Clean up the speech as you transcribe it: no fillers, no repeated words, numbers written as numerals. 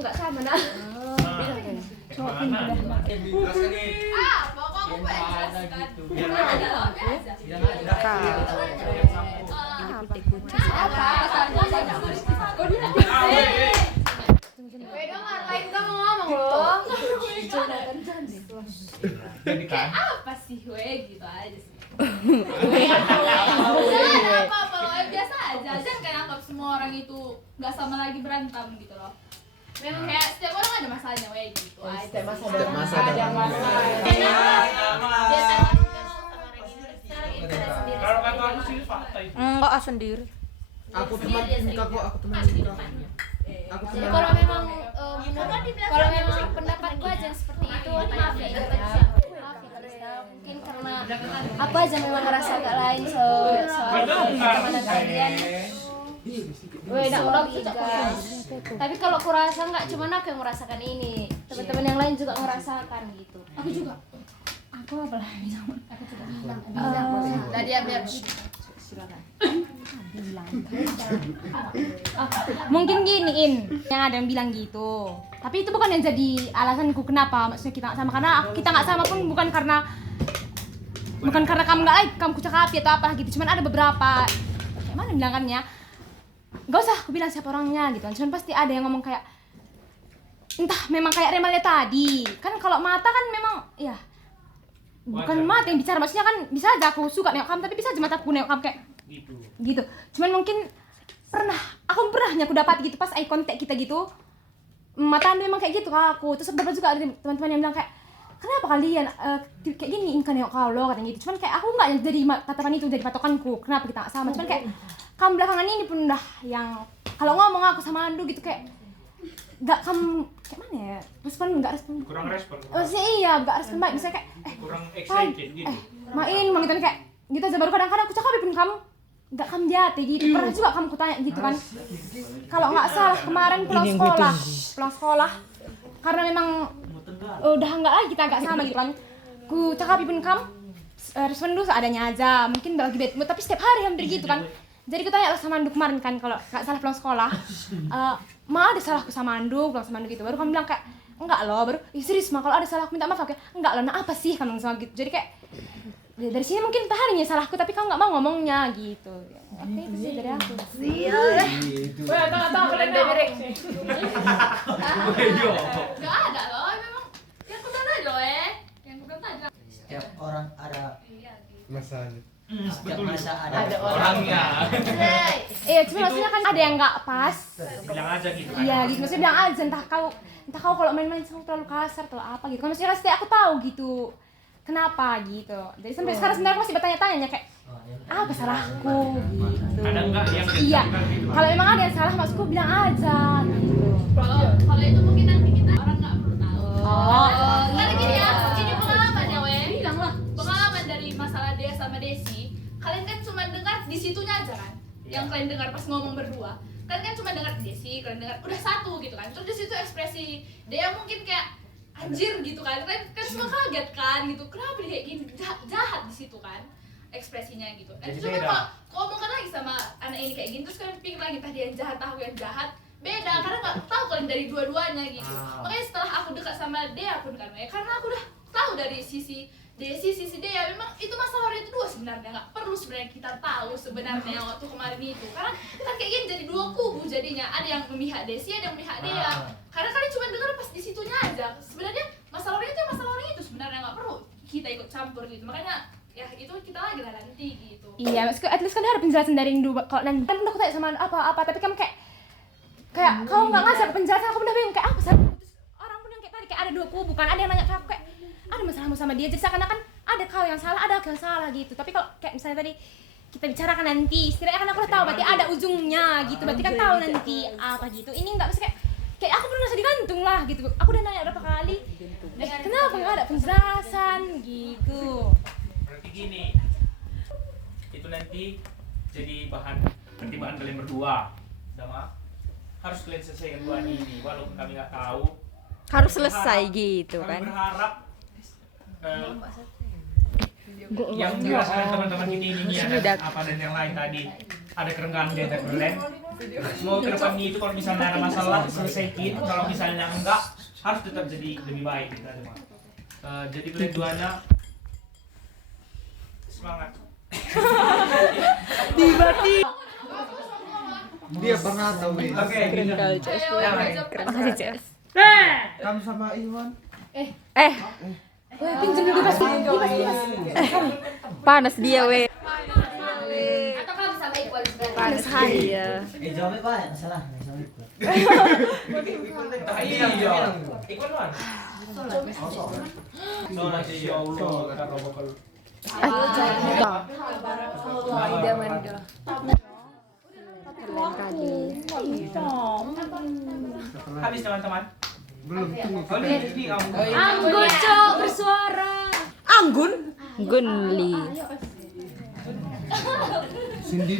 enggak sama nah. Coba pindah. Pokoknya gue jelaskan. Lain kamu ngomong loh. Kayak apa sih we gitu aja sih. Jangan apa-apa loh, biasa aja. Jangan kayak anggap semua orang itu nggak sama lagi berantem gitu loh. Memang kayak setiap orang ada masalahnya we gitu aja. Setiap masa ada masalah. Kalau kata aku sih fakta itu. Enggak sendiri. Aku teman nikah kok, aku teman nikah. Aku teman. Kalau memang kalau memang pendapatku aja seperti itu, maaf ya Ista. Mungkin karena aku aja memang ngerasa agak lain soal pertemanan kalian. Tapi kalau aku rasa nggak cuma aku yang merasakan ini, teman-teman yang lain juga merasakan gitu. Aku juga. Aku apa lah bilang? Aku juga bilang. Tadi biar Silakan. Mungkin giniin yang ada yang bilang gitu, tapi itu bukan yang jadi alasanku kenapa maksudnya kita nggak sama, karena kita nggak sama pun bukan karena kamu nggak like kamu cakapi atau apa gitu, cuman ada beberapa kayak mana bilangannya, nggak usah aku bilang siapa orangnya gitu kan, cuman pasti ada yang ngomong kayak entah memang kayak Remalia tadi kan, kalau mata kan memang ya bukan mata yang bicara, maksudnya kan bisa aja aku suka nengok kamu tapi bisa aja mataku nengok kamu kayak gitu. Cuman mungkin aku pernah dapat gitu pas eye contact kita gitu, mata anda memang kayak gitu ke aku. Terus beberapa juga ada teman-teman yang bilang kayak kenapa kalian kayak gini kan nengok kau lo katanya gitu. Cuman kayak aku nggak yang jadi tatapan itu jadi patokanku kenapa kita nggak sama. Cuman kayak kamu belakangan ini pun udah yang kalau ngomong aku sama Andu gitu kayak nggak kamu kayak mana ya, respon Kurang respon. maksudnya iya nggak respon baik, misalnya kayak Kurang excited gitu. main gitu kayak gitu aja, baru kadang-kadang aku cakap pun kamu nggak kamu jati gitu. Pernah juga kamu kutanya gitu kan, kalau nggak salah kemarin pulang sekolah karena memang udah nggak lagi kita agak sama gitu kan, ku cakap pun kamu respon dulu seadanya aja, mungkin lagi bad mood tapi setiap hari hampir gitu kan. Jadi aku tanya lah sama Andu kemarin kan, kalau nggak salah pulang sekolah, Ma ada salahku sama Andu, pulang sama Andu gitu. Baru kamu bilang kayak, enggak loh, baru, serius Ma kalau ada salahku minta maaf kayak, enggak loh, nah apa sih kamu sama gitu. Jadi kayak, dari sini mungkin entah harinya salahku, tapi kamu nggak mau ngomongnya gitu. Oke, itu sih dari aku. Wah, tahu kalian dari Gak ada loh, memang yang aku bilang aja loh yang aku bilang aja. Setiap orang ada Masalahnya. setiap masa ada Orangnya. Iya, cuma maksudnya kan ada yang nggak pas. Bilang aja gitu kan. Iya, gitu. Maksudnya bilang aja, entah kau kalau main-main sama terlalu kasar atau apa gitu. Kan maksudnya pasti aku tahu gitu. Kenapa gitu. Jadi sampai sekarang sebenarnya aku masih bertanya-tanya kayak apa salahku gitu. Ada enggak yang Iya. gitu? Kalau memang ada yang salah maksudku bilang aja gitu. Kalau itu mungkin nanti kita orang nggak perlu tahu. Oh. Karena gini ya, ini pengalaman ya bilang lah. Pengalaman dari masalah dia sama Desi. Kalian kan cuma dengar di situnya aja kan, yang kalian dengar pas ngomong berdua. Kalian kan cuma dengar Desi, kalian dengar udah satu gitu kan. Terus di situ ekspresi dia mungkin kayak anjir gitu kan. Kalian kan semua kaget kan gitu. Kenapa dia kayak gini jahat di situ kan ekspresinya gitu. Cuma kalau ngomongkan lagi sama anak ini kayak gini terus kalian pikir lagi tah dia yang jahat, tahu yang jahat. Beda karena nggak tahu kalian dari dua-duanya gitu. Makanya setelah aku dekat sama dia pun kan, karena aku udah tahu dari sisi Desi, sisi dia memang itu masalah orang itu dua sebenarnya, nggak perlu sebenarnya kita tahu sebenarnya waktu kemarin itu, karena kan kayak gini jadi dua kubu jadinya, ada yang memihak Desi, ada yang memihak dia, karena kalian cuma dengar pas di situnya aja, sebenarnya masalah orang itu ya masalah orang itu sebenarnya, nggak perlu kita ikut campur gitu, makanya ya itu kita lagi lah nanti gitu. Iya, maksudku at least kan harus penjelasan dari Indu. Kalau nanti kan udah aku tanya sama apa-apa, tapi kamu kayak kau nggak ngasih penjelasan, aku udah bingung kayak apa sih? Terus orang pun yang kayak tadi kayak ada dua kubu kan, ada yang nanya ke aku kayak ada masalahmu sama dia, jadi seakan-akan ada kau yang salah, ada aku yang salah gitu. Tapi kalau kayak misalnya tadi kita bicarakan nanti, setidaknya kan aku udah tahu berarti ada ujungnya gitu, berarti kan tahu nanti apa gitu. Ini nggak bisa kayak aku pun merasa digantung lah gitu. Aku udah nanya berapa kali, kenapa nggak ada penjelasan gitu. Berarti gini, itu nanti jadi bahan pertimbangan kalian berdua. Sama harus kalian selesaikan dua ini, walaupun kami nggak tahu. Harus selesai gitu Kami kan. berharap yang dirasakan teman-teman kita ini apa dan yang lain tadi ada kerenggangan di antara kalian. Semoga ke depannya itu kalau misalnya ada masalah selesaikan, kalau misalnya enggak harus tetap jadi lebih baik gitu aja Mak. Jadi kalian duanya semangat. Dia pernah tahu nih. Oke, gitu. Makasih, Ces. Kamu sama Iwan. Pinjam dulu pas Panas dia, we. Atau kamu sama Iqbal juga? Panas hari ya. Jawabnya Pak, masalah. Iya. Ikut Wan. Masya Allah. Habis teman-teman. Belum tunggu. Oh, ini kamu. Anggun cok bersuara. Gunli. Cindy